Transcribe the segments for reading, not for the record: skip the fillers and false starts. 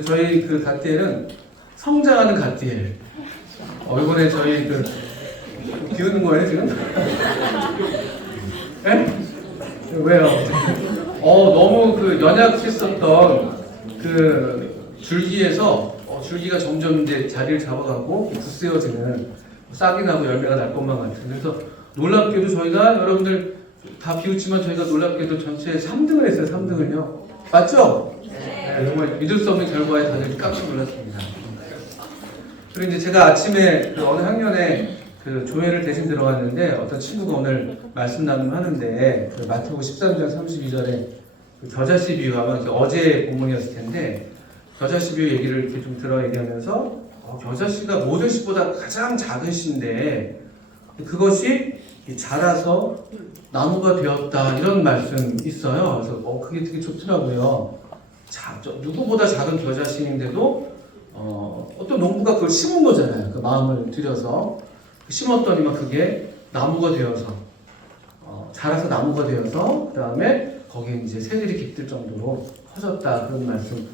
저희 그 갓디엘은 성장하는 갓디엘. 얼굴에 저희 그 비우는 거예요 지금? 예? 왜요? 너무 그 연약했었던 그 줄기에서 줄기가 점점 이제 자리를 잡아가고 부스여지는 싹이 나고 열매가 날 것만 같은. 그래서 놀랍게도 저희가 여러분들 다 비웃지만 저희가 놀랍게도 전체에 3등을 했어요. 3등을요. 맞죠? 네, 정말 믿을 수 없는 결과에 다들 깜짝 놀랐습니다. 그리고 이제 제가 아침에 그 어느 학년에 그 조회를 대신 들어갔는데 어떤 친구가 오늘 말씀 나눔하는데 그 마태복음 13장 32절에 그 겨자씨 비유, 아마 어제 본문이었을 텐데 겨자씨 비유 얘기를 이렇게 좀 들어 얘기하면서 겨자씨가 모든 씨보다 가장 작은 씨인데 그것이 자라서 나무가 되었다 이런 말씀 있어요. 그래서 그게 되게 좋더라고요. 누구보다 작은 겨자씨인데도 어떤 농부가 그걸 심은 거잖아요. 그 마음을 들여서 심었더니만 그게 나무가 되어서 자라서 나무가 되어서 그 다음에 거기에 이제 새들이 깃들 정도로 커졌다 그런 말씀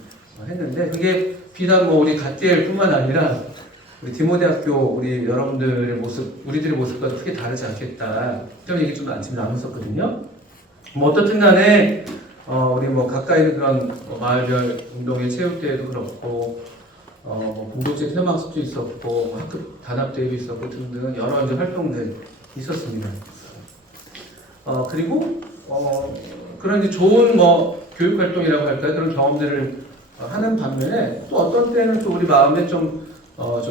했는데 그게 비단 우리 갓디엘뿐만 아니라 우리 디모데학교 우리 여러분들의 모습, 우리들의 모습과 크게 다르지 않겠다 이런 얘기 좀 아침에 나눴었거든요. 어떻든 간에 우리 가까이 있는 그런 마을별 운동회 체육대회도 그렇고 공동체 테마학습도 있었고 학급 단합대회도 있었고 등등 여러 이제 활동들 있었습니다. 그리고 그런 이제 좋은 교육 활동이라고 할까요? 그런 경험들을 하는 반면에 또 어떤 때는 또 우리 마음에 좀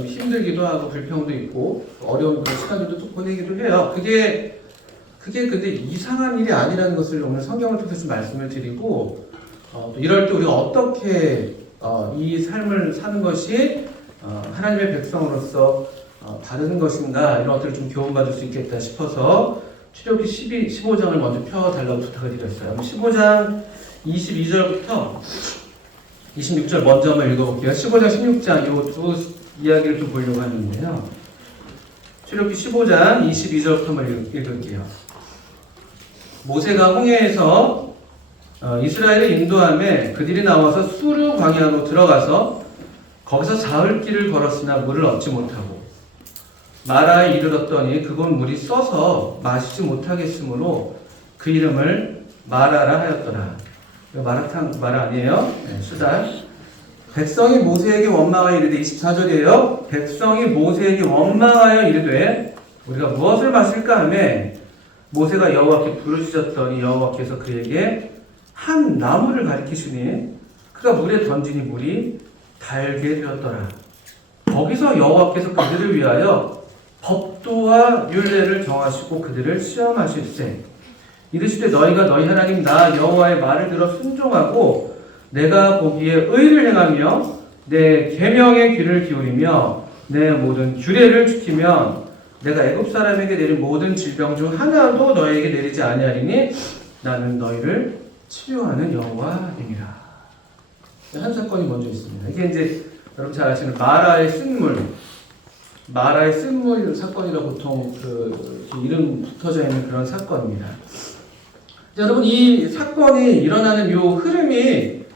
힘들기도 하고 불평도 있고 어려운 그런 시간들도 또 보내기도 해요. 그게 근데 이상한 일이 아니라는 것을 오늘 성경을 통해서 말씀을 드리고 또 이럴 때 우리가 어떻게 이 삶을 사는 것이 하나님의 백성으로서 바른 것인가 이런 것들을 좀 교훈받을 수 있겠다 싶어서 출애굽기 15장을 먼저 펴달라고 부탁을 드렸어요. 15장 22절부터 26절 먼저 한번 읽어볼게요. 15장 16장 이 두 이야기를 좀 보려고 하는데요. 출애굽기 15장 22절부터 한번 읽을게요. 모세가 홍해에서 이스라엘을 인도하며 그들이 나와서 수르 광야로 들어가서 거기서 사흘 길을 걸었으나 물을 얻지 못하고 마라에 이르렀더니 그곳 물이 써서 마시지 못하겠으므로 그 이름을 마라라 하였더라. 마라 아니에요? 네, 수달. 백성이 모세에게 원망하여 이르되 24절이에요. 백성이 모세에게 원망하여 이르되 우리가 무엇을 마실까 하며 모세가 여호와께 부르짖었더니 여호와께서 그에게 한 나무를 가리키시니 그가 물에 던지니 물이 달게 되었더라. 거기서 여호와께서 그들을 위하여 법도와 율례를 정하시고 그들을 시험하실세. 이르시되 너희가 너희 하나님 나 여호와의 말을 들어 순종하고 내가 보기에 의를 행하며 내 계명에 귀를 기울이며 내 모든 규례를 지키면 내가 애굽 사람에게 내린 모든 질병 중 하나도 너희에게 내리지 아니하리니 나는 너희를 치료하는 여호와이니라. 한 사건이 먼저 있습니다. 이게 이제 여러분 잘 아시는 마라의 쓴물 사건이라고 보통 그 이름 붙어져 있는 그런 사건입니다. 여러분 이 사건이 일어나는 요 흐름을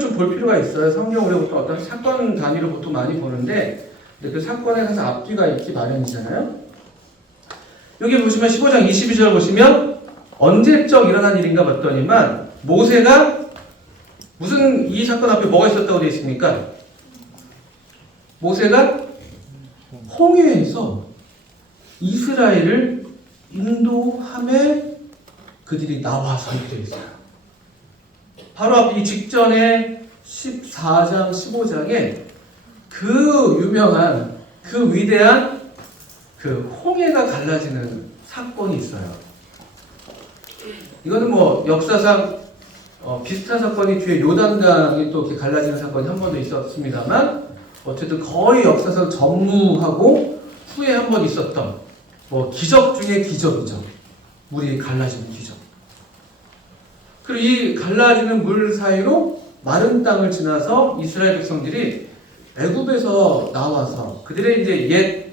좀 볼 필요가 있어요. 성경으로 보통 어떤 사건 단위로 보통 많이 보는데 그 사건에 항상 앞뒤가 있기 마련이잖아요. 여기 보시면 15장 22절 보시면 언제적 일어난 일인가 봤더니만 모세가 무슨 이 사건 앞에 뭐가 있었다고 되어 있습니까? 모세가 홍해에서 이스라엘을 인도함에 그들이 나와서 이렇게 되어 있어요. 바로 앞 이 직전에 14장 15장에 그 유명한 그 위대한 그 홍해가 갈라지는 사건이 있어요. 이거는 역사상 비슷한 사건이 뒤에 요단강이 또 이렇게 갈라지는 사건이 한 번도 있었습니다만 어쨌든 거의 역사상 전무하고 후에 한 번 있었던 기적 중에 기적이죠. 물이 갈라지는 기적. 그리고 이 갈라지는 물 사이로 마른 땅을 지나서 이스라엘 백성들이 애굽에서 나와서 그들의 이제 옛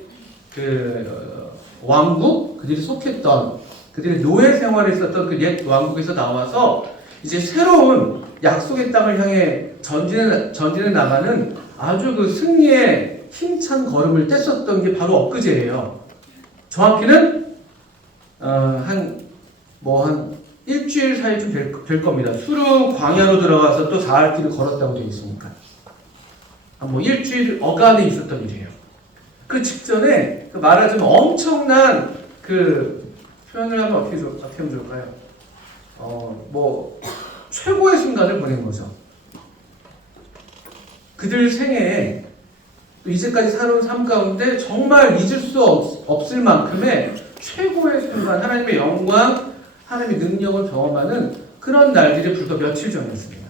왕국, 그들이 속했던 그들의 노예 생활에 있었던 그 옛 왕국에서 나와서 이제 새로운 약속의 땅을 향해 전진해 나가는 아주 그 승리의 힘찬 걸음을 뗐었던 게 바로 엊그제예요. 정확히는 한 일주일 사이쯤 될 겁니다. 수르 광야로 들어가서 또 사흘길을 걸었다고 되어 있으니까. 일주일 어간에 있었던 일이에요. 그 직전에 말하자면 엄청난 그 표현을 하면 어떻게 하면 좋을까요? 최고의 순간을 보낸 거죠. 그들 생애에 또 이제까지 살아온 삶 가운데 정말 잊을 수 없을 만큼의 최고의 순간, 하나님의 영광, 하나님의 능력을 경험하는 그런 날들이 불과 며칠 전이었습니다.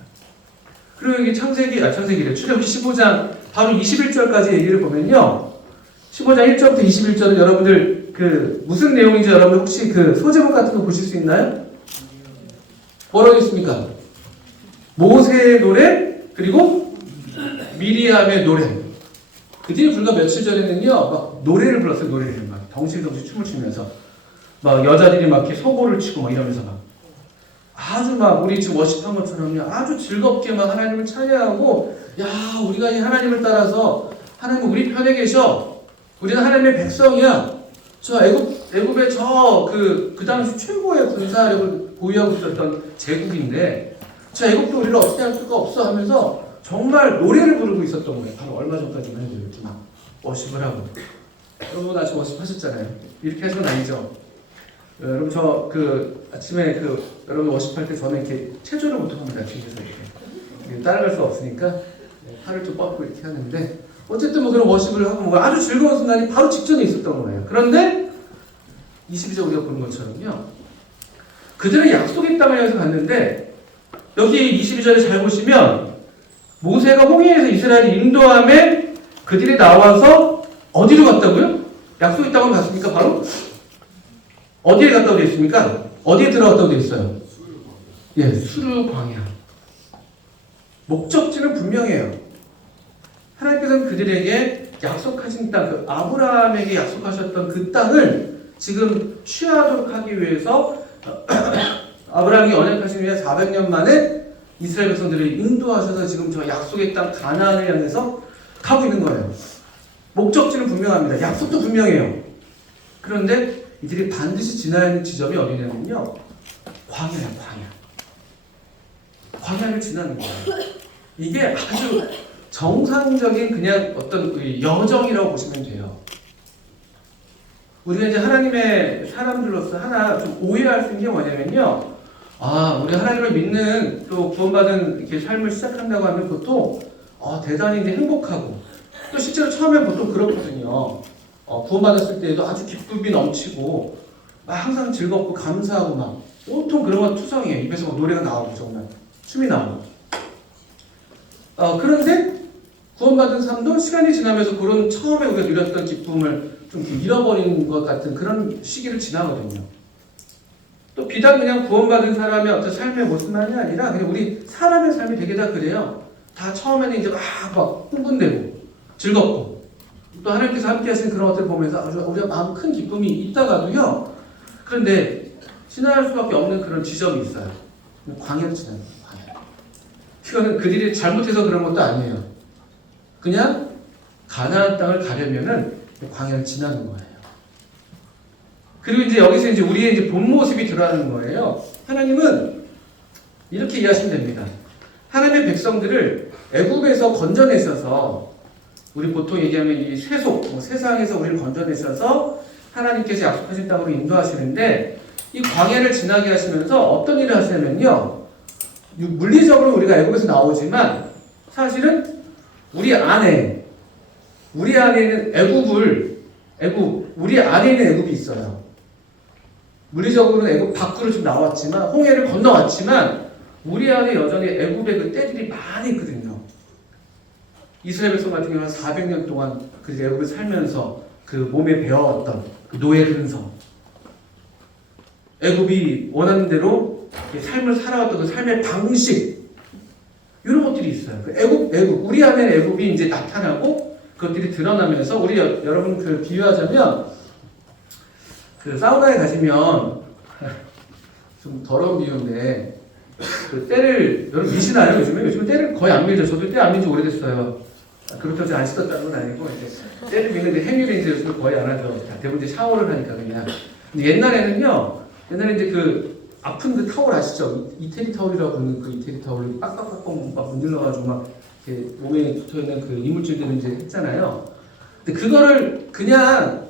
그리고 여기 창세기래 출애굽기 15장 바로 21절까지 얘기를 보면요. 15장 1절부터 21절은 여러분들 그 무슨 내용인지 여러분 혹시 그 소제목 같은 거 보실 수 있나요? 뭐라고 있습니까? 모세의 노래 그리고 미리암의 노래. 그들이 불과 며칠 전에는요 막 노래를 불렀어요. 노래를 막 덩실덩실 춤을 추면서 막 여자들이 막 이렇게 소고를 치고 막 이러면서 막 아주 막 우리 지금 워십한 것처럼요 아주 즐겁게 막 하나님을 찬양하고 야 우리가 이 하나님을 따라서 하나님은 우리 편에 계셔. 우리는 하나님의 백성이야. 저 애굽의 그 당시 최고의 군사력을 보유하고 있었던 제국인데 저 애굽도 우리를 어떻게 할 수가 없어 하면서 정말 노래를 부르고 있었던 거예요. 바로 얼마 전까지만 해도 이렇게 막 워십을 하고. 여러분 아침 워십 하셨잖아요. 이렇게 하신 건 아니죠. 여러분 저 그 아침에 여러분 워십할 때 저는 이렇게 체조를 보통 합니다. 뒤에서 이렇게 따라갈 수 없으니까 팔을 좀 뻗고 이렇게 하는데 어쨌든 그런 워십을 하고 아주 즐거운 순간이 바로 직전에 있었던 거예요. 그런데 22절 우리가 보는 것처럼요. 그들은 약속의 땅을 향해서 갔는데 여기 22절에 잘 보시면 모세가 홍해에서 이스라엘을 인도함에 그들이 나와서 어디로 갔다고요? 약속의 땅으로 갔습니까? 바로? 어디에 갔다고 되어 있습니까? 어디에 들어갔다고 되어 있어요? 예, 수르 광야. 목적지는 분명해요. 하나님께서는 그들에게 약속하신 땅, 그 아브라함에게 약속하셨던 그 땅을 지금 취하도록 하기 위해서 아브라함이 언약하신 후에 400년 만에 이스라엘 백성들을 인도하셔서 지금 저 약속의 땅 가나안을 향해서 가고 있는 거예요. 목적지는 분명합니다. 약속도 분명해요. 그런데 이들이 반드시 지나야 하는 지점이 어디냐면요. 광야예요, 광야. 광야를 지나는 거예요. 이게 아주 정상적인 그냥 어떤 여정이라고 보시면 돼요. 우리가 이제 하나님의 사람들로서 하나 좀 오해할 수 있는 게 뭐냐면요. 우리 하나님을 믿는 또 구원받은 이렇게 삶을 시작한다고 하면 보통 대단히 이제 행복하고 또 실제로 처음에 보통 그렇거든요. 구원받았을 때에도 아주 기쁨이 넘치고 막 항상 즐겁고 감사하고 막 온통 그런 건 투성이에요. 입에서 막 노래가 나오고 정말 춤이 나오고. 그런데 구원받은 삶도 시간이 지나면서 그런 처음에 우리가 누렸던 기쁨을 좀 잃어버리는 것 같은 그런 시기를 지나거든요. 또 비단 그냥 구원받은 사람의 어떤 삶의 모습만이 아니라 그냥 우리 사람의 삶이 되게 다 그래요. 다 처음에는 이제 막 흥분되고 즐겁고 또 하나님께서 함께 하신 그런 것들을 보면서 우리가 마음 큰 기쁨이 있다가도요. 그런데 지나갈 수밖에 없는 그런 지점이 있어요. 광야를 지나는 거예요. 광야. 이거는 그들이 잘못해서 그런 것도 아니에요. 그냥 가나안 땅을 가려면은 광야를 지나는 거예요. 그리고 이제 여기서 이제 우리의 이제 본 모습이 드러나는 거예요. 하나님은 이렇게 이해하시면 됩니다. 하나님의 백성들을 애굽에서 건져내셔서 우리 보통 얘기하면 이 세속, 세상에서 우리를 건져내셔서 하나님께서 약속하신 땅으로 인도하시는데 이 광야를 지나게 하시면서 어떤 일을 하시냐면요. 물리적으로 우리가 애굽에서 나오지만 사실은 우리 안에 있는 우리 안에 있는 애굽이 있어요. 물리적으로는 애굽 밖으로 좀 나왔지만 홍해를 건너왔지만 우리 안에 여전히 애굽의 그 때들이 많이 있거든요. 이스라엘 백성 같은 경우는 400년 동안 그 애굽에 살면서 그 몸에 배워왔던 그 노예 근성, 애굽이 원하는 대로 삶을 살아왔던 그 삶의 방식, 이런 것들이 있어요. 그 애굽 우리 안에 애굽이 이제 나타나고 그것들이 드러나면서 우리 여러분 그 비유하자면 그 사우나에 가시면 좀 더러운 비유인데 그 때를 여러분 미시나요? 요즘에 때를 거의 안 밀죠. 저도 때 안 민지 오래됐어요. 그렇다고 안 씻었다는 건 아니고 이제 때를 미는데 행위를 이제 요즘 거의 안 하죠. 대부분 이제 샤워를 하니까 그냥. 근데 옛날에 이제 그 아픈 그 타올 아시죠? 이태리 타올이라고 부르는 그 이태리 타올을 빡빡빡빡 막 문질러가지고 막 이렇게 몸에 붙어 있는 그 이물질들을 이제 했잖아요. 근데 그거를 그냥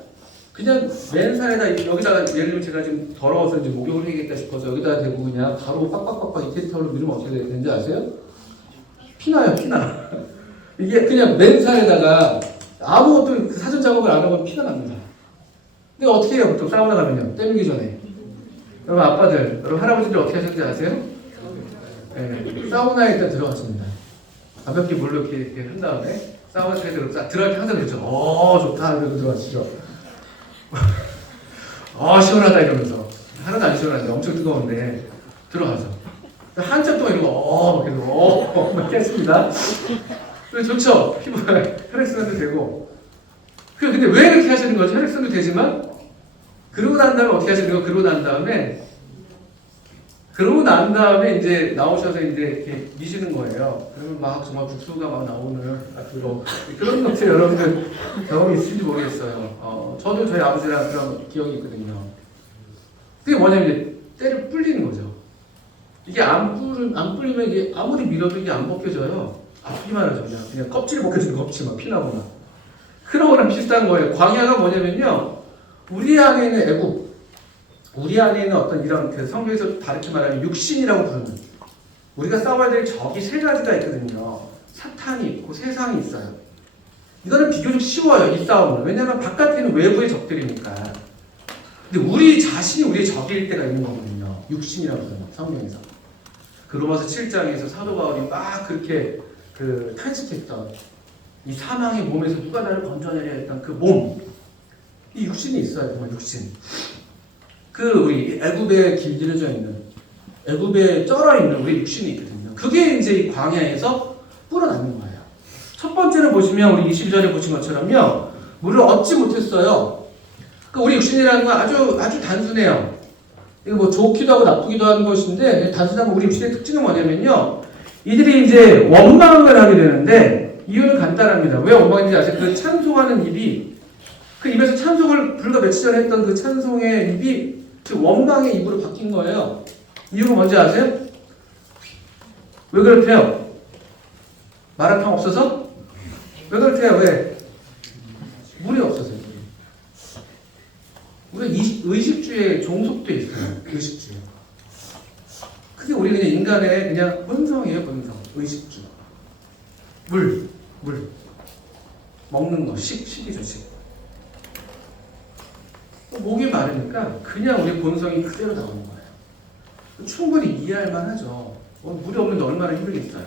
맨살에다 여기다가 예를 들면 제가 지금 더러워서 이제 목욕을 해야겠다 싶어서 여기다가 대고 그냥 바로 빡빡빡빡 이태리 타올로 밀으면 어떻게 되는지 아세요? 피나요, 피나. 이게 그냥 맨살에다가 아무것도 그 사전 작업을 안 하고 피가 납니다. 근데 어떻게 해요? 보통 사우나 가면요. 때밀기 전에. 여러분 아빠들, 여러분 할아버지들 어떻게 하셨는지 아세요? 네, 사우나에 일단 들어갔습니다. 가볍게 물로 이렇게 한 다음에 사우나 속에 들어갈 때 항상 그랬죠. 좋다 이러고 들어가시죠. 시원하다 이러면서 하나도 안 시원한데 엄청 뜨거운데 들어가죠. 한참 동안 이러고 계속 막 했습니다. 좋죠. 피부에 혈액순환도 되고. 근데 왜 그렇게 하시는 거죠? 혈액순환도 되지만 그러고 난 다음에 어떻게 하시는 거예요? 그러고 난 다음에 이제 나오셔서 이제 이렇게 미시는 거예요. 그러면 막 정말 국수가 막 나오는 그런 것들 여러분들 경험이 있을지 모르겠어요. 저도 저희 아버지랑 그런 기억이 있거든요. 그게 뭐냐면 이제 때를 불리는 거죠. 이게 안 불리면 이게 아무리 밀어도 이게 안 벗겨져요. 아프기만 하죠. 그냥 껍질이 벗겨지는 껍질 막 피나고 막. 그런 거랑 비슷한 거예요. 광야가 뭐냐면요. 우리 안에 있는 애국, 우리 안에 있는 어떤 이런 그 성경에서 다르게 말하면 육신이라고 부르는 우리가 싸워야 될 적이 세 가지가 있거든요. 사탄이 있고 세상이 있어요. 이거는 비교적 쉬워요. 이 싸움은. 왜냐하면 바깥에 있는 외부의 적들이니까. 근데 우리 자신이 우리의 적일 때가 있는 거거든요. 육신이라고 부르는 성경에서. 그 로마서 7장에서 사도 바울이 막 그렇게 그 탄식했던 이 사망의 몸에서 누가 나를 건져내려 했던 그 몸. 이 육신이 있어요. 정말 육신. 그 우리 애굽에 길들여져 있는 애굽에 쩔어 있는 우리 육신이 있거든요. 그게 이제 이 광야에서 불어나는 거예요. 첫 번째는 보시면 우리 22절에 보신 것처럼요. 물을 얻지 못했어요. 그러니까 우리 육신이라는 건 아주 단순해요. 이거 뭐 좋기도 하고 나쁘기도 하는 것인데 단순한 우리 육신의 특징은 뭐냐면요. 이들이 이제 원망을 하게 되는데 이유는 간단합니다. 왜 원망인지 아세요? 그 찬송하는 입이 그 입에서 찬송을 불과 며칠 전에 했던 그 찬송의 입이 그 원망의 입으로 바뀐 거예요. 이유가 뭔지 아세요? 왜 그렇대요? 마라탕 없어서? 왜 그렇대요? 왜? 물이 없어서요. 우리가 의식주에 종속돼 있어요. 의식주에. 그게 우리 그냥 인간의 그냥 본성이에요. 본성. 의식주. 물. 먹는 거. 식이죠. 식. 목이 마르니까 그냥 우리 본성이 그대로 나오는 거예요. 충분히 이해할 만하죠. 물이 없는데 얼마나 힘들겠어요.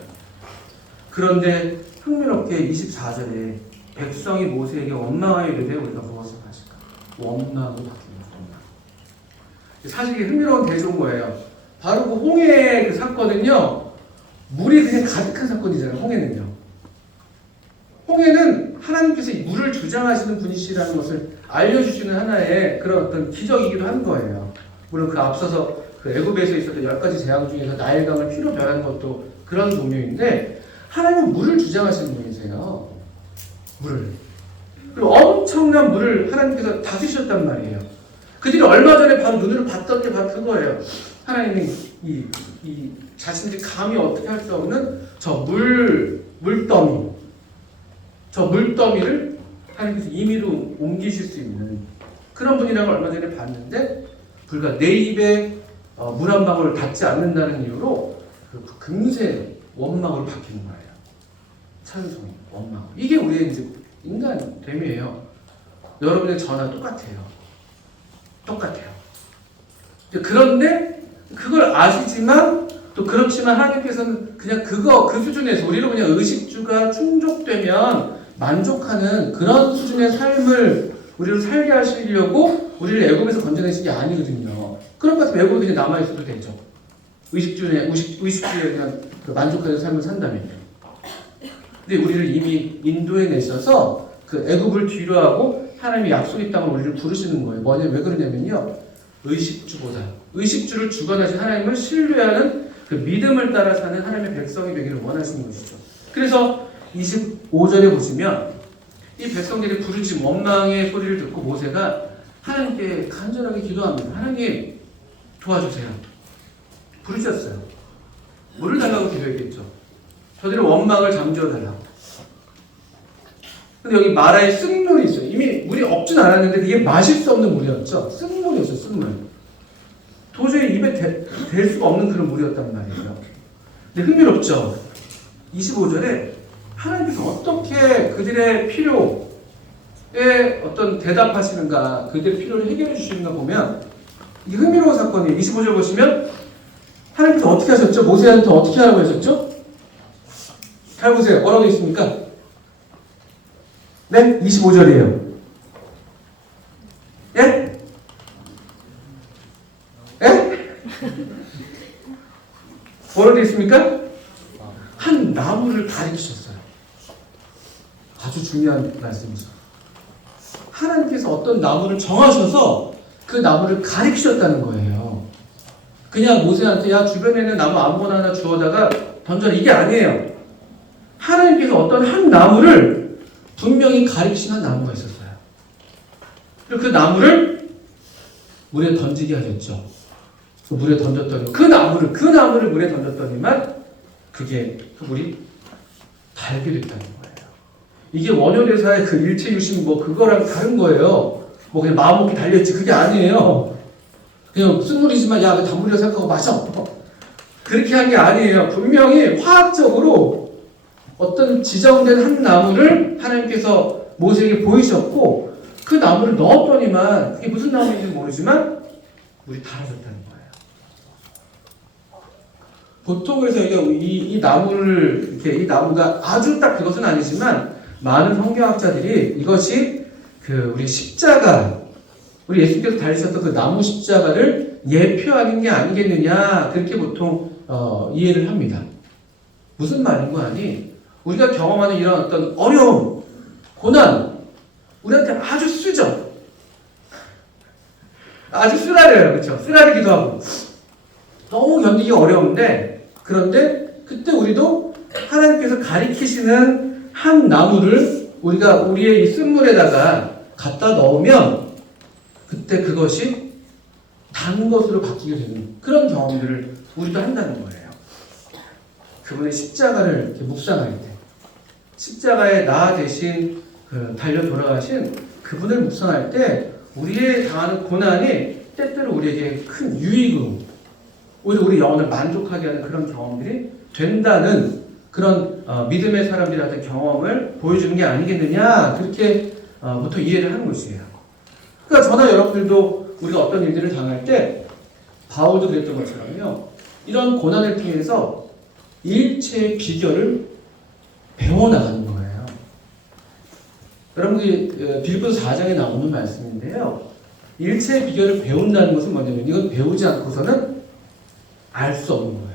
그런데 흥미롭게 24절에 백성이 모세에게 원망하여 이르되 우리가 무엇을 하실까? 원망으로 바뀝니다. 사실 이게 흥미로운 대조인 거예요. 바로 그 홍해 그 사건은요. 물이 그냥 가득한 사건이잖아요. 홍해는 하나님께서 물을 주장하시는 분이시라는 것을 알려주시는 하나의 그런 어떤 기적이기도 한 거예요. 물론 그 앞서서 그 애굽에서 있었던 10가지 재앙 중에서 나일강을 피로 변한 것도 그런 종류인데 하나님은 물을 주장하시는 분이세요. 물을. 그리고 엄청난 물을 하나님께서 다스리셨단 말이에요. 그들이 얼마 전에 바로 눈으로 봤던 게 바로 그거예요. 하나님이 이 자신들이 감히 어떻게 할 수 없는 저 물더미를 하나님께서 임의로 옮기실 수 있는 그런 분이라는 걸 얼마 전에 봤는데 불과 내 입에 물 한 방울 닿지 않는다는 이유로 그 금세 원망으로 바뀌는 거예요. 찬송이, 원망. 이게 우리의 이제 인간됨이에요. 여러분의 저나 똑같아요. 그런데 그걸 아시지만 또 그렇지만 하나님께서는 그냥 그 수준에서 우리로 그냥 의식주가 충족되면 만족하는 그런 수준의 삶을 우리를 살게 하시려고 우리를 애굽에서 건져내신 게 아니거든요. 그런 것 같으면 애굽에 그냥 남아있어도 되죠. 의식주에 그냥 그 만족하는 삶을 산다면요. 근데 우리를 이미 인도해 내셔서 그 애굽을 뒤로하고 하나님의 약속의 땅을 우리를 부르시는 거예요. 왜 그러냐면요. 의식주를 주관하신 하나님을 신뢰하는 그 믿음을 따라 사는 하나님의 백성이 되기를 원하시는 것이죠. 그래서 25절에 보시면 이 백성들이 부르짖음 원망의 소리를 듣고 모세가 하나님께 간절하게 기도합니다. 하나님 도와주세요. 부르셨어요. 물을 달라고 기도했겠죠. 저들의 원망을 잠재워 달라고. 근데 여기 마라에 쓴물이 있어요. 이미 물이 없진 않았는데 이게 마실 수 없는 물이었죠. 쓴물이었어요. 쓴물. 도저히 입에 댈 수가 없는 그런 물이었단 말이에요. 근데 흥미롭죠. 25절에 하나님께서 어떻게 그들의 필요에 어떤 대답하시는가, 그들의 필요를 해결해 주시는가 보면 이게 흥미로운 사건이에요. 25절 보시면 하나님께서 어떻게 하셨죠? 모세한테 어떻게 하라고 하셨죠? 잘 보세요. 뭐라고 있습니까? 네? 25절이에요. 예? 예? 뭐라고 되어 있습니까? 한 나무를 가리키셨어요. 아주 중요한 말씀이죠. 하나님께서 어떤 나무를 정하셔서 그 나무를 가리키셨다는 거예요. 그냥 모세한테 야 주변에 있는 나무 아무거나 하나 주워다가 던져라 이게 아니에요. 하나님께서 어떤 한 나무를 분명히 가리키신 나무가 있었어요. 그리고 그 나무를 물에 던지게 하셨죠. 그 물에 던졌더니 그 나무를 물에 던졌더니만 그게 그 물이 달게 됐다는 거예요. 이게 원효대사의 그 일체유심 뭐 그거랑 다른 거예요. 뭐 그냥 마음 먹기 달렸지 그게 아니에요. 그냥 쓴물이지만 야, 그 단물이라고 생각하고 마셔. 그렇게 한 게 아니에요. 분명히 화학적으로 어떤 지정된 한 나무를 하나님께서 모세에게 보이셨고 그 나무를 넣었더니만 그게 무슨 나무인지 모르지만 물이 달아졌다는 거예요. 보통 그래서 이 나무를 이렇게 이 나무가 아주 딱 그것은 아니지만 많은 성경학자들이 이것이 그 우리 십자가 우리 예수께서 달리셨던 그 나무 십자가를 예표하는 게 아니겠느냐 그렇게 보통 이해를 합니다. 무슨 말인 거 아니? 우리가 경험하는 이런 어떤 어려움, 고난 우리한테 아주 쓰죠. 아주 쓰라려요. 그렇죠? 쓰라리기도 하고 너무 견디기 어려운데 그런데 그때 우리도 하나님께서 가리키시는 한 나무를 우리가 우리의 이 쓴물에다가 갖다 넣으면 그때 그것이 단 것으로 바뀌게 되는 그런 경험들을 우리도 한다는 거예요. 그분의 십자가를 이렇게 묵상할 때, 십자가에 나 대신 그 달려 돌아가신 그분을 묵상할 때 우리의 당하는 고난이 때때로 우리에게 큰 유익으로 오히려 우리 영혼을 만족하게 하는 그런 경험들이 된다는 그런 믿음의 사람들한테 경험을 보여주는 게 아니겠느냐 그렇게 보통 이해를 하는 것이에요. 그러니까 저나 여러분들도 우리가 어떤 일들을 당할 때 바울도 그랬던 것처럼요. 이런 고난을 통해서 일체의 비결을 배워나가는 거예요. 여러분들이 빌립보서 4장에 나오는 말씀인데요. 일체의 비결을 배운다는 것은 뭐냐면 이건 배우지 않고서는 알 수 없는 거예요.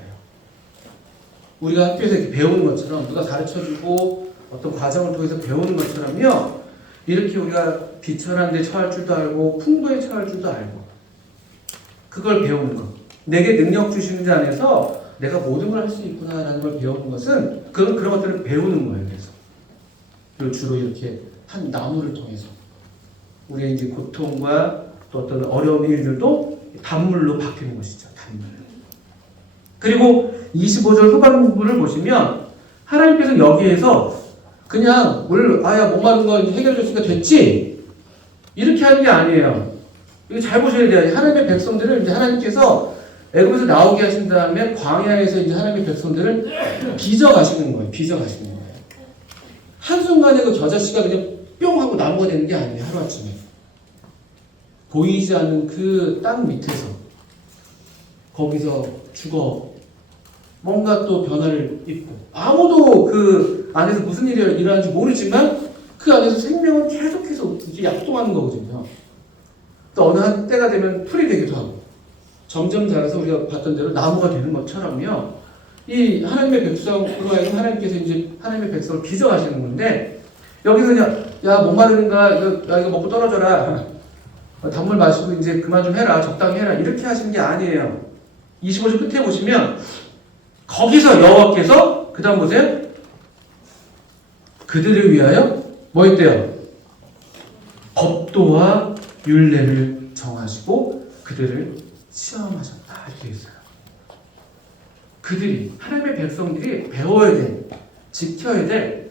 우리가 학교에서 이렇게 배우는 것처럼 누가 가르쳐주고 어떤 과정을 통해서 배우는 것처럼요. 이렇게 우리가 비천한 데 처할 줄도 알고 풍부에 처할 줄도 알고 그걸 배우는 것. 내게 능력 주시는 자 안에서 내가 모든 걸 할 수 있구나라는 걸 배우는 것은 그런 것들을 배우는 거예요. 그래서 그리고 주로 이렇게 한 나무를 통해서 우리의 이제 고통과 또 어떤 어려운 일들도 단물로 바뀌는 것이죠. 단물. 그리고 25절 후반부를 보시면 하나님께서 여기에서 그냥 아야 목마른 거 해결해 줬으니까 됐지 이렇게 하는 게 아니에요. 이거 잘 보셔야 돼요. 하나님의 백성들을 이제 하나님께서 애굽에서 나오게 하신 다음에 광야에서 이제 하나님의 백성들을 빚어가시는 거예요. 빚어가시는 거예요. 한순간에 그 겨자씨가 그냥 뿅 하고 나무가 되는 게 아니에요. 하루아침에. 보이지 않는 그 땅 밑에서 거기서 죽어 뭔가 또 변화를 입고 아무도 그 안에서 무슨 일이 일어나는지 모르지만 그 안에서 생명은 계속해서 이게 약동하는 거거든요. 또 어느 한 때가 되면 풀이 되기도 하고 점점 자라서 우리가 봤던 대로 나무가 되는 것처럼요. 이 하나님의 백성으로 하여금 하나님께서 이제 하나님의 백성을 빚어가시는 건데 여기서 그냥 야 목마르는가 이거 먹고 떨어져라 단물 마시고 이제 그만 좀 해라 적당히 해라 이렇게 하시는 게 아니에요. 25절 끝에 보시면 거기서 여호와께서 그 다음 보세요. 그들을 위하여 뭐 했대요? 법도와 율례를 정하시고 그들을 시험하셨다. 이렇게 했어요. 그들이, 하나님의 백성들이 배워야 돼, 지켜야 돼.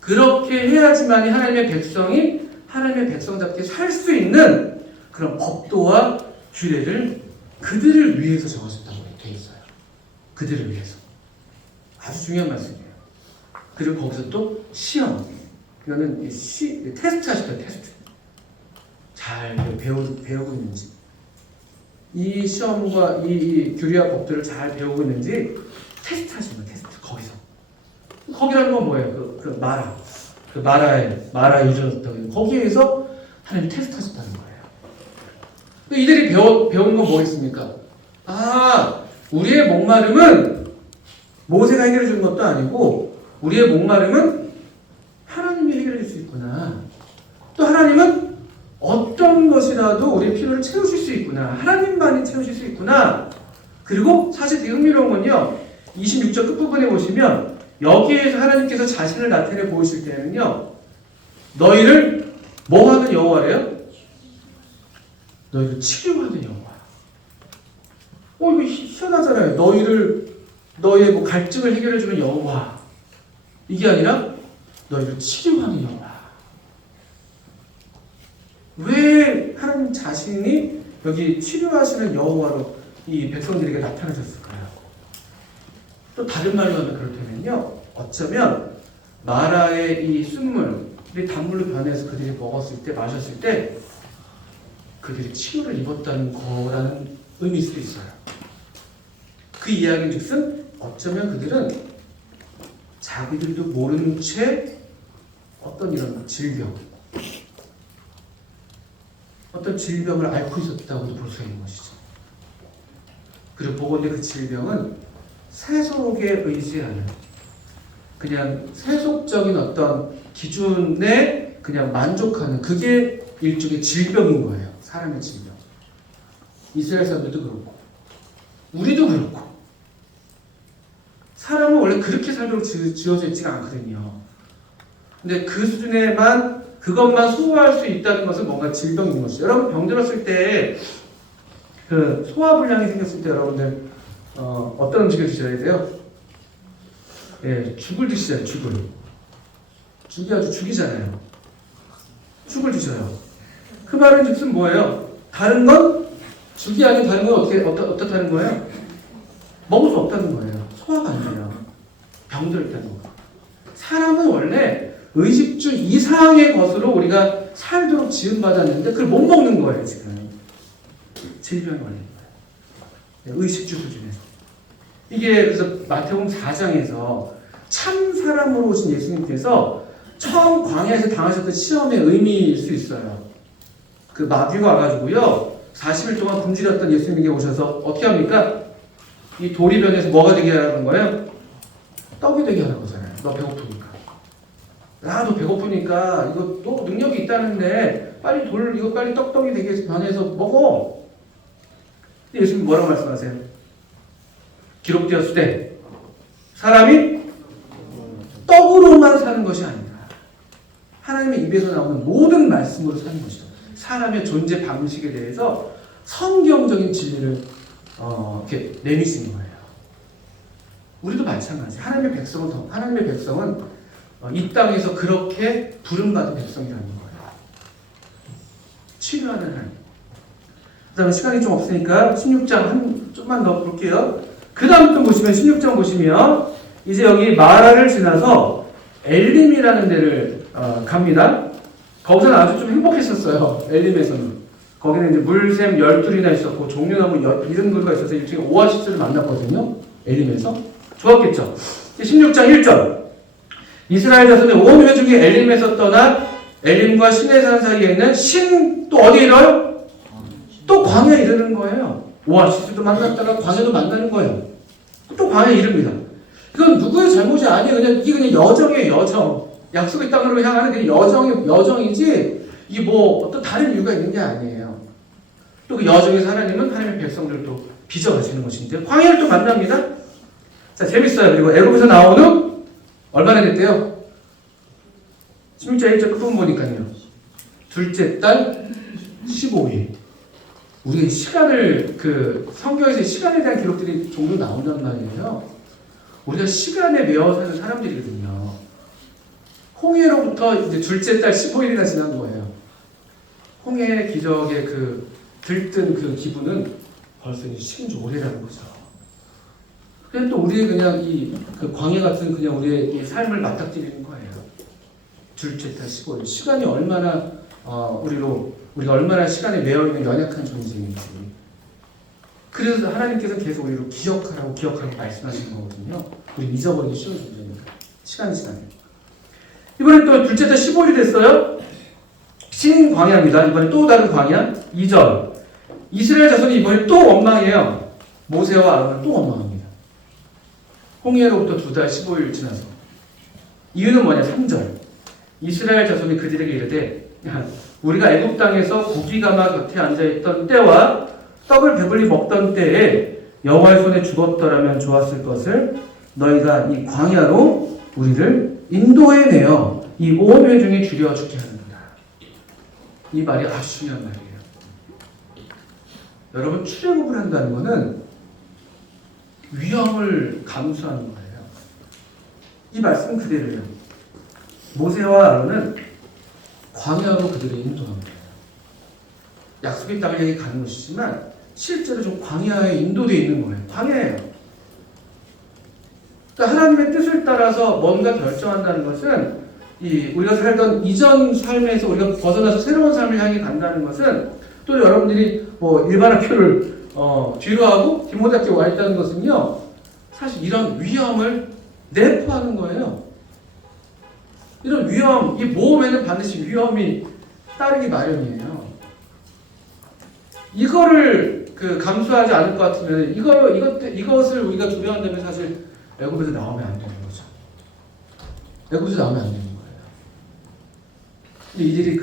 그렇게 해야지만이 하나님의 백성이 하나님의 백성답게 살 수 있는 그런 법도와 규례를 그들을 위해서 정하셨다고 되어 있어요. 그들을 위해서. 아주 중요한 말씀이에요. 그리고 거기서 또 시험. 이거는 테스트 하셨다, 테스트. 잘 배우고 있는지. 이 시험과 이 규례와 법들을 잘 배우고 있는지 테스트 하시는 거예요, 테스트. 거기서. 거기라는 건 뭐예요? 마라 유전부터 거기에서 하나님 테스트 하셨다는 거예요. 이들이 배운 건 뭐겠습니까? 아, 우리의 목마름은 모세가 해결해 주는 것도 아니고 우리의 목마름은 하나님이 해결해 줄 수 있구나. 또 하나님은 어떤 것이라도 우리의 필요를 채우실 수 있구나. 하나님만이 채우실 수 있구나. 그리고 사실 되게 흥미로운 건요. 26절 끝부분에 보시면 여기에서 하나님께서 자신을 나타내 보이실 때는요. 너희를 뭐 하는 여호와래요? 너희를 치료하는 여호와. 이거 희한하잖아요. 너희의 뭐 갈증을 해결해주는 여호와. 이게 아니라 너희를 치료하는 여호와. 왜 하나님 자신이 여기 치료하시는 여호와로 이 백성들에게 나타나셨을까요? 또 다른 말로 하면 그렇다면요. 어쩌면 마라의 이 쓴물이 단물로 변해서 그들이 먹었을 때, 마셨을 때 그들이 치료를 입었다는 거라는 의미일 수도 있어요. 그 이야기는 즉슨 어쩌면 그들은 자기들도 모르는 채 어떤 이런 질병, 어떤 질병을 앓고 있었다고도 볼 수 있는 것이죠. 그리고 보건대 그 질병은 세속에 의지하는 그냥 세속적인 어떤 기준에 그냥 만족하는 그게 일종의 질병인 거예요. 사람의 질병. 이스라엘 사람들도 그렇고 우리도 그렇고 사람은 원래 그렇게 살도록 지어져 있지가 않거든요. 근데 그 수준에만 그것만 소화할 수 있다는 것은 뭔가 질병인 것이죠. 여러분 병 들었을 때 그 소화불량이 생겼을 때 여러분들 어떤 음식을 드셔야 돼요? 예, 죽을 드시잖아요. 죽이 아주 죽이잖아요. 죽을 드셔요. 그 말은 즉슨 뭐예요? 다른 건 죽이 아닌 다른 건 어떻다는 거예요? 먹을 수 없다는 거예요. 소화가 안 돼요. 병들었다는 거. 사람은 원래 의식주 이상의 것으로 우리가 살도록 지음받았는데 그걸 못 먹는 거예요, 지금. 질병이 걸린 거예요. 의식주 수준에서. 이게 그래서 마태복음 4장에서 참 사람으로 오신 예수님께서 처음 광야에서 당하셨던 시험의 의미일 수 있어요. 그 마귀가 와가지고요, 40일 동안 굶주렸던 예수님에게 오셔서 어떻게 합니까? 이 도리변에서 뭐가 되게 하는 거예요? 떡이 되게 하는 거잖아요. 너 배고프니까. 너 배고프니까 이거 또 능력이 있다는데 이거 빨리 떡떡이 되게 변해서 먹어. 예수님 뭐라고 말씀하세요? 기록되었으되 사람이 떡으로만 사는 것이 아니라 하나님의 입에서 나오는 모든 말씀으로 사는 것이죠. 사람의 존재 방식에 대해서 성경적인 진리를 이렇게 내미시는 거예요. 우리도 마찬가지. 하나님의 백성은 이 땅에서 그렇게 부름받은 백성이라는 거예요. 치료하는 하나님. 그 다음에 시간이 좀 없으니까 16장 좀만 더 볼게요. 그 다음 또 보시면 16장 보시면 이제 여기 마라를 지나서 엘림이라는 데를 갑니다. 거기서는 아주 좀 행복했었어요. 엘림에서는. 거기는 이제 물샘 12이나 있었고 종려나무 이런 거가 있어서 일종의 오아시스를 만났거든요. 엘림에서. 좋았겠죠. 16장 1절. 이스라엘 자손의 온 회중이 엘림에서 떠나 엘림과 시내산 사이에 있는 또 어디에 이뤄요? 또 광야에 이르는 거예요. 오아시스도 만났다가 광야도 만나는 거예요. 또 광야에 이릅니다. 이건 누구의 잘못이 아니에요. 이게 그냥 여정이에요, 여정. 약속의 땅으로 향하는 그 여정이지, 이게 뭐 어떤 다른 이유가 있는 게 아니에요. 또 그 여정에서 하나님은 하나님의 백성들을 또 빚어가시는 것인데, 광야를 또 만납니다. 자, 재밌어요. 그리고 애굽에서 나온 후 얼마나 됐대요? 16절 1절 끝부분 보니까요. 둘째 달 15일. 우리 시간을 성경에서 시간에 대한 기록들이 종종 나온단 말이에요. 우리가 시간에 매여 사는 사람들이거든요. 홍해로부터 이제 둘째 달 15일이나 지난 거예요. 홍해 기적의 들뜬 그 기분은 벌써 이제 식은 지 오래라는 거죠. 그냥 또 우리의 그냥 그 광야 같은 그냥 우리의 이 삶을 맞닥뜨리는 거예요. 둘째 달 15일. 시간이 얼마나 우리가 얼마나 시간에 매여 있는 연약한 존재인지. 그래서 하나님께서 계속 우리로 기억하라고 말씀하시는 거거든요. 우리 잊어버리기 쉬운 존재니까. 시간이 지나면. 이번에 또 둘째 달 15일이 됐어요. 신광야입니다. 이번에 또 다른 광야. 2절. 이스라엘 자손이 이번에 또 원망해요. 모세와 아론을 또 원망합니다. 홍해로부터 2달 15일 지나서. 이유는 뭐냐? 3절. 이스라엘 자손이 그들에게 이르되 우리가 애굽 땅에서 고기가마 곁에 앉아있던 때와 떡을 배불리 먹던 때에 여호와의 손에 죽었더라면 좋았을 것을 너희가 이 광야로 우리를 인도해내어 이 온 회중이 줄여 죽게 하는구나. 이 말이 아주 중요한 말이에요. 여러분, 출애굽을 한다는 것은 위험을 감수하는 거예요. 이 말씀 그대로예요. 모세와 아론은 광야로 그들을 인도합니다. 약속의 땅을 향해 가는 것이지만 실제로 좀 광야에 인도되어 있는 거예요. 광야예요. 그러니까 하나님의 뜻을 따라서 뭔가 결정한다는 것은 우리가 살던 이전 삶에서 우리가 벗어나서 새로운 삶을 향해 간다는 것은 또 여러분들이 일반 학교를 뒤로 하고 디모데학교에 와 있다는 것은요, 사실 이런 위험을 내포하는 거예요. 이런 위험, 이 모험에는 반드시 위험이 따르기 마련이에요. 이거를 감수하지 않을 것 같으면 이것을 우리가 두려워한다면 사실 애굽에서 나오면 안 되는 거죠. 애굽에서 나오면 안 되는 거예요. 근데 이들이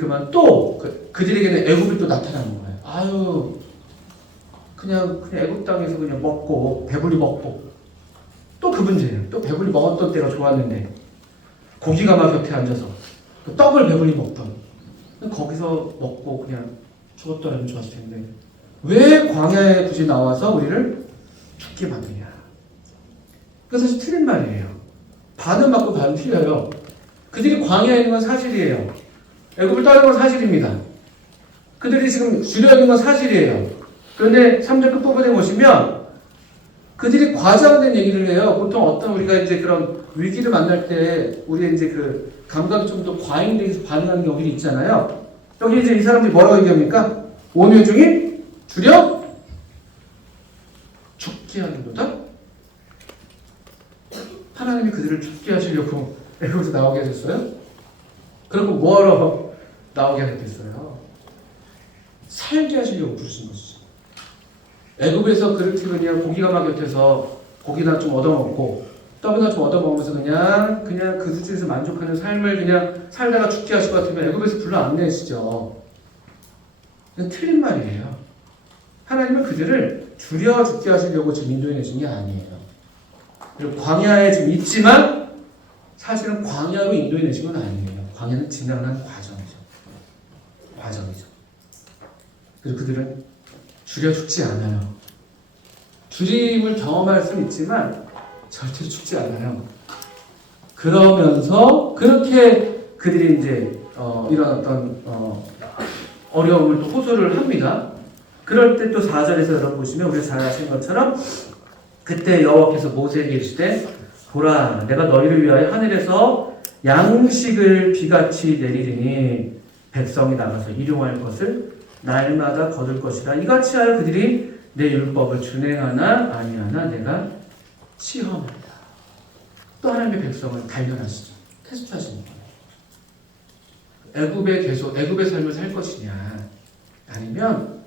그들에게는 애굽이 또 나타나는 거예요. 아유, 그냥 애굽 땅에서 그냥 먹고 배불리 먹고 또 그 문제예요. 또 배불리 먹었던 때가 좋았는데 고기가마 곁에 앉아서 떡을 배불리 먹던 거기서 먹고 그냥 죽었더라면 좋았을 텐데 왜 광야에 굳이 나와서 우리를 죽게 만드냐. 그건 사실 틀린 말이에요. 반은 맞고 반은 틀려요. 그들이 광야에 있는 건 사실이에요. 애굽을 떠난 건 사실입니다. 그들이 지금 줄여 있는 건 사실이에요. 그런데 3절 끝부분에 보시면 그들이 과장된 얘기를 해요. 보통 우리가 이제 그런 위기를 만날 때 우리의 이제 감각이 좀 더 과잉돼서 반응하는 경우들이 있잖아요. 여기 이제 이 사람들이 뭐라고 얘기합니까? 온 회중이 줄여 죽게 하는도다. 하나님이 그들을 죽게 하시려고 애굽에서 나오게 하셨어요? 그리고 뭐하러 나오게 하겠어요? 살게 하시려고 부르신 것이죠. 애굽에서 그렇게 그냥 고기가마 곁에서 고기나 좀 얻어먹고 떡이나 좀 얻어먹으면서 그냥 그 수준에서 만족하는 삶을 그냥 살다가 죽게 하실 것 같으면 애굽에서 불러 안 내시죠. 이건 틀린 말이에요. 하나님은 그들을 줄여 죽게 하시려고 지금 인도해 내신 게 아니에요. 그리고 광야에 지금 있지만 사실은 광야로 인도해 내신 건 아니에요. 광야는 지나가는 과정이죠. 그리고 그들은 줄여 죽지 않아요. 줄임을 경험할 수는 있지만 절대로 죽지 않아요. 그러면서 그렇게 그들이 이제 이런 어떤 어려움을 또 호소를 합니다. 그럴 때 또 4절에서 여러분 보시면 우리 잘 아시는 것처럼 그때 여호와께서 모세에게 이르시되 보라 내가 너희를 위하여 하늘에서 양식을 비같이 내리리니 백성이 나가서 일용할 것을 날마다 거둘 것이라. 이같이 하여 그들이 내 율법을 준행하나 아니하나 내가 시험한다. 또 하나님의 백성을 단련하시죠. 테스트하시는 거예요. 애굽의 삶을 살 것이냐 아니면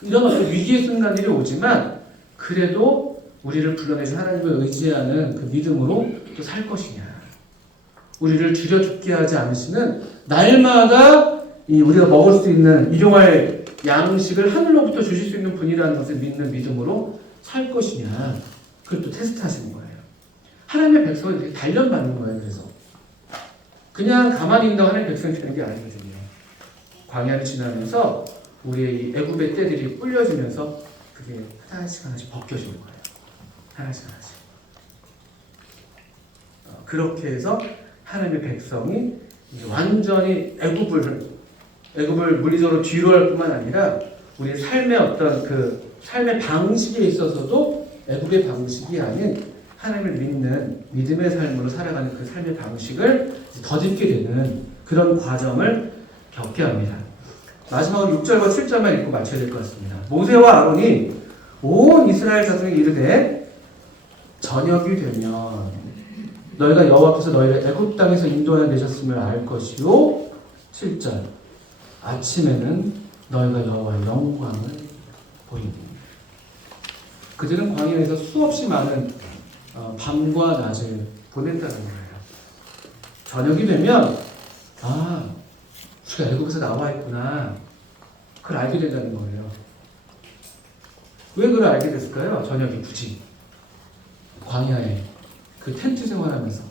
이런 어떤 위기의 순간들이 오지만 그래도 우리를 불러내신 하나님을 의지하는 그 믿음으로 또 살 것이냐. 우리를 줄여 죽게 하지 않으시는 날마다 우리가 먹을 수 있는 일용할 양식을 하늘로부터 주실 수 있는 분이라는 것을 믿는 믿음으로 살 것이냐. 그걸 또 테스트하시는 거예요. 하나님의 백성은 이렇게 단련받는 거예요. 그래서 그냥 가만히 있는 하나님의 백성이 되는 게 아니거든요. 광야를 지나면서 우리의 이 애굽의 때들이 불려지면서 그게 하나씩 하나씩 벗겨지는 거예요. 하나씩 하나씩. 그렇게 해서 하나님의 백성이 완전히 애굽을 물리적으로 뒤로 할 뿐만 아니라 우리의 삶의 어떤 그 삶의 방식에 있어서도 애굽의 방식이 아닌 하나님을 믿는 믿음의 삶으로 살아가는 그 삶의 방식을 덧입게 되는 그런 과정을 겪게 합니다. 마지막으로 6절과 7절만 읽고 마쳐야 될 것 같습니다. 모세와 아론이 온 이스라엘 자손에게 이르되 저녁이 되면 너희가 여호와께서 너희를 애굽 땅에서 인도하여 내셨음을 알 것이요. 7절 아침에는 너희가 여호와의 영광을 보이니. 그들은 광야에서 수없이 많은 밤과 낮을 보냈다는 거예요. 저녁이 되면 우리가 애굽에서 나와 있구나. 그걸 알게 된다는 거예요. 왜 그걸 알게 됐을까요? 저녁이 굳이 광야에 그 텐트 생활하면서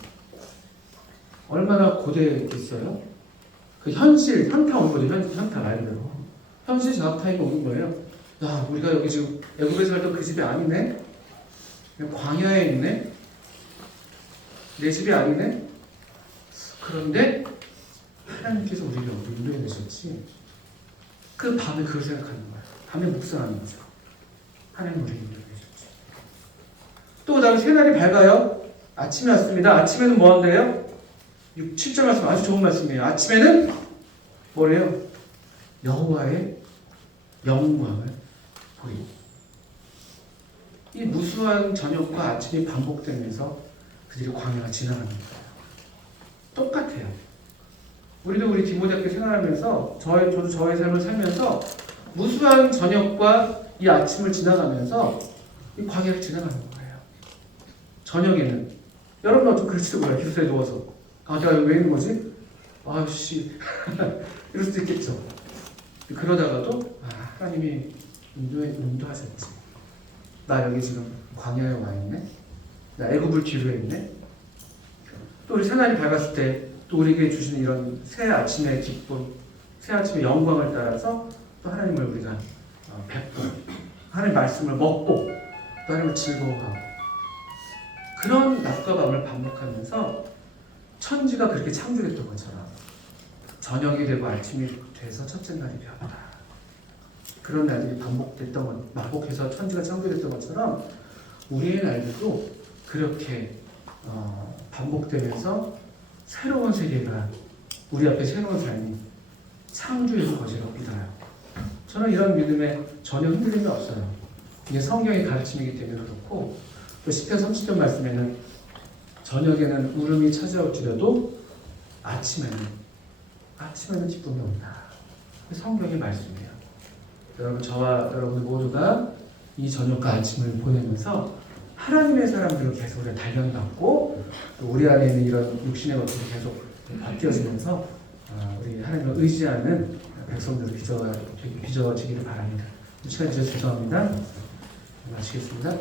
얼마나 고되겠어요? 그 현실 현타 온 거죠. 현타 말 그대로 현실 전압 타임이 오는 거예요. 야, 우리가 여기 지금 애굽에서 살던 그 집이 아니네. 그냥 광야에 있네. 내 집이 아니네. 그런데 하나님께서 우리를 어디 인도해 내셨지? 그 밤에 그걸 생각하는 거예요. 밤에 묵상하는 거죠. 하나님 우리를 인도해 내셨지. 또 그 다음에 새날이 밝아요. 아침이 왔습니다. 아침에는 뭐 한대요? 7절 말씀 아주 좋은 말씀이에요. 아침에는 뭐래요? 여호와의 영광을 보이고. 이 무수한 저녁과 아침이 반복되면서 그들이 광야가 지나가는 거예요. 똑같아요. 우리도 우리 디모데학교 생활하면서 저도 저의 삶을 살면서 무수한 저녁과 이 아침을 지나가면서 이 광야를 지나가는 거예요. 저녁에는 여러분 좀 그럴지도 몰라요. 기숙사에 누워서 내가 여기 왜 있는 거지? 아씨 이럴 수도 있겠죠. 그러다가도 하나님이 인도하셨지. 나 여기 지금 광야에 와 있네. 나 애굽을 뒤로 했네. 또 우리 새날이 밝았을 때 또 우리에게 주시는 이런 새 아침의 기쁨, 새 아침의 영광을 따라서 또 하나님을 우리가 뵙고 하나님의 말씀을 먹고 또 하나님을 즐거워하고 그런 낮과 밤을 반복하면서 천지가 그렇게 창조됐던 것처럼 저녁이 되고 아침이 돼서 첫째 날이 되었다. 그런 날들이 반복해서 천지가 창조됐던 것처럼 우리의 날들도 그렇게 반복되면서 새로운 세계가 우리 앞에 새로운 삶이 창조의 거지라고 믿어요. 저는 이런 믿음에 전혀 흔들림이 없어요. 이게 성경의 가르침이기 때문에 그렇고 또 시편 30편 말씀에는 저녁에는 울음이 찾아올지라도 아침에는 기쁨이 온다. 성경의 말씀이에요. 여러분 저와 여러분 모두가 이 저녁과 아침을 보내면서 하나님의 사람들로 계속 우리가 단련받고 또 우리 안에 있는 이런 육신의 것들이 계속 바뀌어지면서 우리 하나님을 의지하는 백성들을 빚어지기를 바랍니다. 시간 주셔서 죄송합니다. 마치겠습니다.